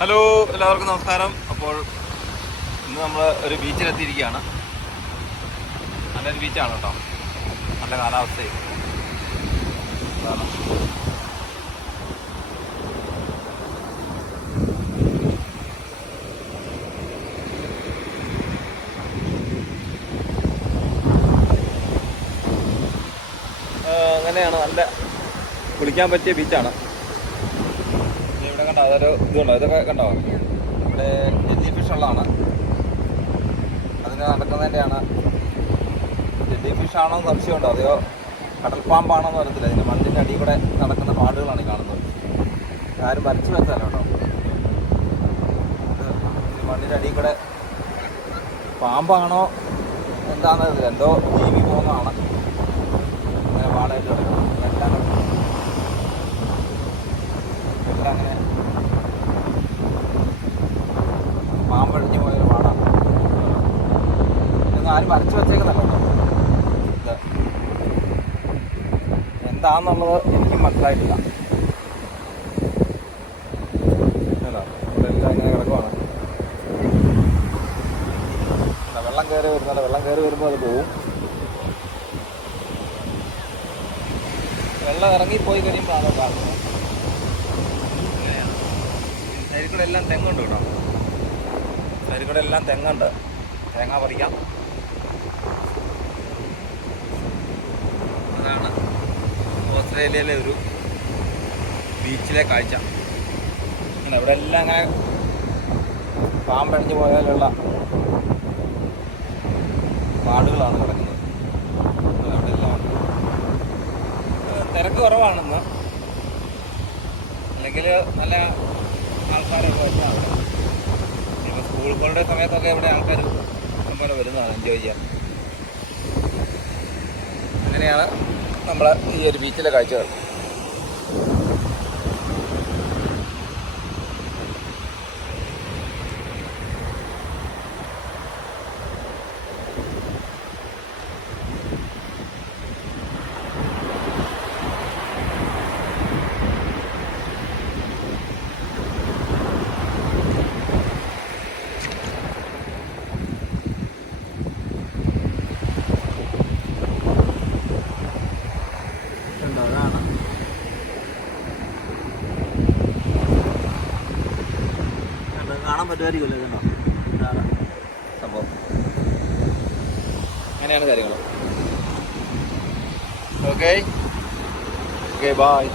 Hello, എല്ലാവർക്കും നമസ്കാരം. അപ്പോൾ ഇന്ന് നമ്മൾ ഒരു ബീച്ചിലെത്തിയിരിക്കുകയാണ്. നല്ലൊരു ബീച്ചാണ് കേട്ടോ, നല്ല കാലാവസ്ഥയും. അങ്ങനെയാണ്, നല്ല കുളിക്കാൻ പറ്റിയ ബീച്ചാണ്. ഇവിടെ കണ്ടോ, അതൊരു ഇതുണ്ടോ, ഇതൊക്കെ കണ്ടോ, ഇവിടെ ജെല്ലി ഫിഷ് ഉള്ളതാണ്. അതിന് നടക്കുന്നതിൻ്റെയാണ്. ജെല്ലി ഫിഷ് ആണോ എന്ന് സംശയമുണ്ടോ, അതെയോ കടൽപ്പാമ്പാണോ എന്ന് അറിയത്തില്ല. ഇതിൻ്റെ മണ്ണിൻ്റെ അടിയിൽ കൂടെ നടക്കുന്ന പാടുകളാണ് ഈ കാണുന്നത്. ആരും വരച്ചു വെച്ചല്ല കേട്ടോ, മണ്ണിൻ്റെ അടിയിൽ കൂടെ പാമ്പാണോ എന്താണെന്ന് എന്തോ ജീവി പോകുന്നതാണ്. അങ്ങനെ പാടായിട്ട് കിടക്കണം. എല്ലാം അങ്ങനെ പാമ്പഴിഞ്ഞു പോയൊരു പാടാണ്. ഇതൊന്നും ആരും വരച്ചു വെച്ചേക്കുന്നല്ലോ ഇത് എന്താണെന്നുള്ളത് എനിക്കും മനസ്സിലായിട്ടില്ല. ഇവിടെ എല്ലാം ഇങ്ങനെ കിടക്കുവാണ്. വെള്ളം കയറി വരുന്നല്ല, വെള്ളം കയറി വരുമ്പോൾ അത് പോവും. വെള്ളം ഇറങ്ങിപ്പോയി കഴിയുമ്പോഴാണ് കാണുന്നത്. സൈഡിൽ എല്ലാം തെങ്ങുണ്ട് കേട്ടോ, സൈഡിൽ എല്ലാം തെങ്ങുണ്ട്. തേങ്ങ പറിക്കാം. അതാണ് ഓസ്ട്രേലിയയിലെ ഒരു ബീച്ചിലെ കാഴ്ച. ഇവിടെ എല്ലാം അങ്ങനെ പാമ്പഴിഞ്ഞു പോയാലുള്ള പാടുകളാണ് കിടക്കുന്നത്. അവിടെ എല്ലാം തിരക്ക് കുറവാണെന്ന്, അല്ലെങ്കിൽ നല്ല ആൾക്കാരൊക്കെ വരുന്നതാണ്. ഇപ്പോൾ സ്കൂളുകളുടെ സമയത്തൊക്കെ ഇവിടെ ആൾക്കാർ ഇഷ്ടംപോലെ വരുന്നതാണ് എൻജോയ് ചെയ്യാൻ. അങ്ങനെയാണ് നമ്മൾ ഈ ഒരു ബീച്ചിലെ കാഴ്ചകൾ. കാണാൻ പറ്റുമായിരിക്കുമല്ലോ, ഇതുണ്ടോ, ഇതാണ് സംഭവം. അങ്ങനെയാണ് കാര്യങ്ങൾ. Okay, by.